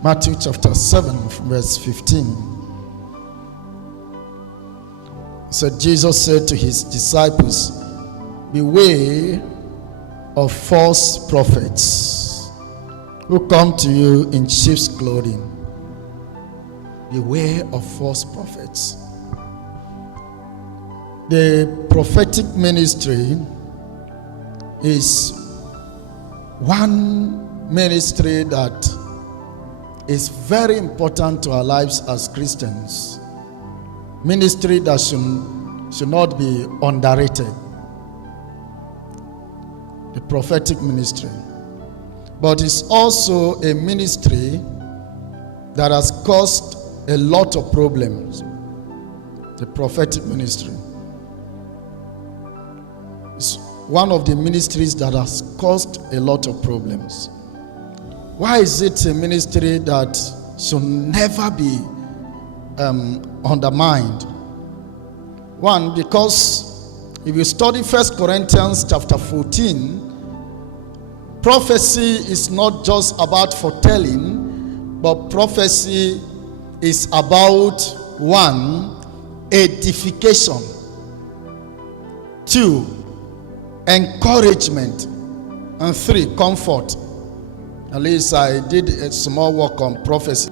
Matthew chapter 7 from verse 15. So Jesus said to his disciples, beware of false prophets who come to you in sheep's clothing. Beware of false prophets. The prophetic ministry is one ministry that is very important to our lives as Christians. Ministry that should not be underrated. The prophetic ministry. But it's also a ministry that has caused a lot of problems. The prophetic ministry. It's one of the ministries that has caused a lot of problems. Why is it a ministry that should never be undermined? One, because if you study 1 Corinthians chapter 14, prophecy is not just about foretelling, but prophecy is about 1, edification, 2, encouragement, and 3, comfort. At least I did a small work on prophecy.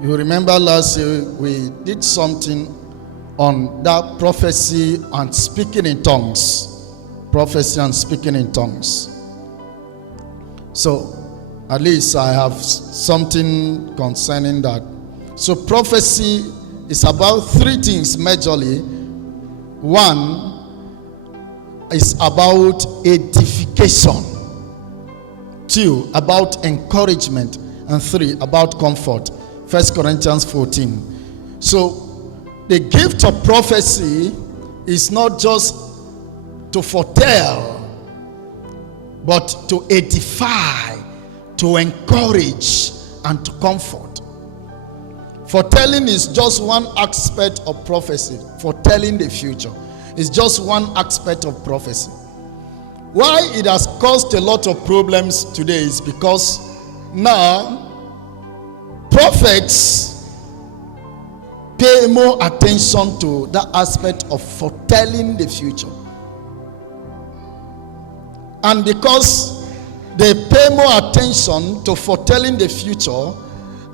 You remember last year we did something on that prophecy and speaking in tongues. Prophecy and speaking in tongues. So at least I have something concerning that. So prophecy is about 3 things majorly. 1 is about edification. 2, about encouragement. And 3, about comfort. 1 Corinthians 14. So the gift of prophecy is not just to foretell, but to edify, to encourage, and to comfort. Foretelling is just one aspect of prophecy. Foretelling the future is just one aspect of prophecy. Why it has caused a lot of problems today is because now prophets pay more attention to that aspect of foretelling the future. And because they pay more attention to foretelling the future,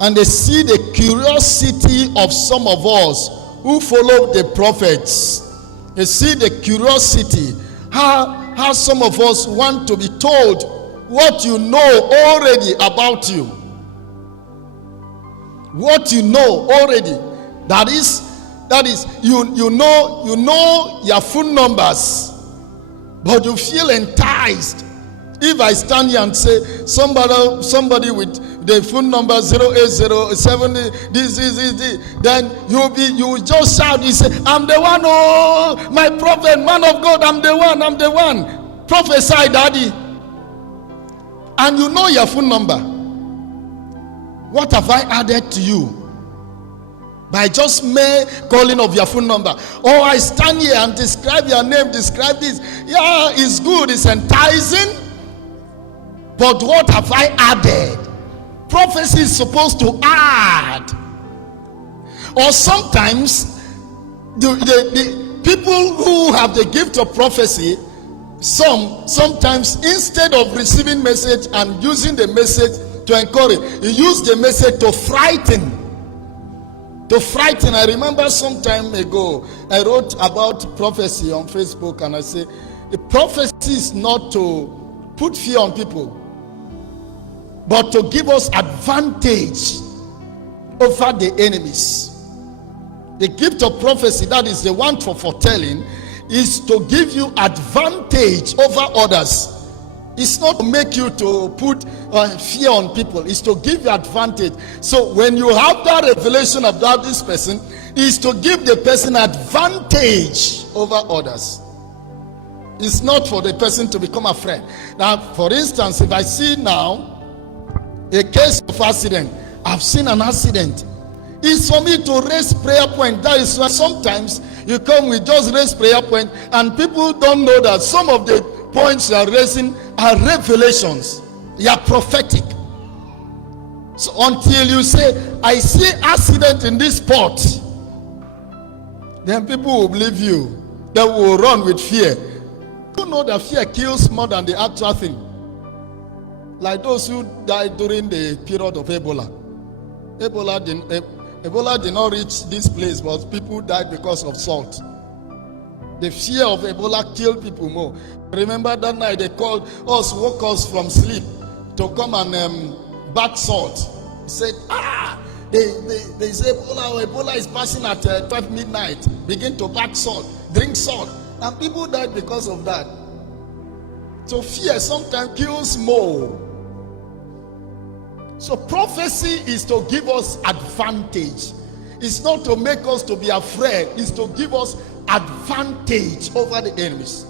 and they see the curiosity of some of us who follow the prophets, they see the curiosity, how some of us want to be told what you know already about you. What you know already. That is you know your phone numbers, but you feel enticed. If I stand here and say somebody with the phone number 08070 this, then you will just shout, you say, I'm the one, oh my prophet, man of God, I'm the one. Prophesy, daddy. And you know your phone number. What have I added to you? By just mere calling of your phone number. Oh, I stand here and describe your name, describe this. Yeah, it's good, it's enticing. But what have I added? Prophecy is supposed to add. Or sometimes the people who have the gift of prophecy, sometimes instead of receiving message and using the message to encourage, you use the message to frighten. I remember some time ago I wrote about prophecy on Facebook, and I say the prophecy is not to put fear on people, but to give us advantage over the enemies. The gift of prophecy, that is the one for foretelling, is to give you advantage over others. It's not to make you to put fear on people. It's to give you advantage. So when you have that revelation about this person, it's to give the person advantage over others. It's not for the person to become a friend. Now, for instance, if I see now a case of accident, I've seen an accident. It's for me to raise prayer point. That is why sometimes you come with just raise prayer point, and people don't know that some of the points you are raising are revelations. They are prophetic. So until you say, I see accident in this spot, then people will believe you. They will run with fear. You know that fear kills more than the actual thing. Like those who died during the period of Ebola. Ebola did not reach this place, but people died because of salt. The fear of Ebola killed people more. Remember that night they called us, woke us from sleep to come and bath salt. He said, they say Ebola is passing at 12 midnight. Begin to bath salt, drink salt. And people died because of that. So fear sometimes kills more. So prophecy is to give us advantage. It's not to make us to be afraid. It's to give us advantage over the enemies.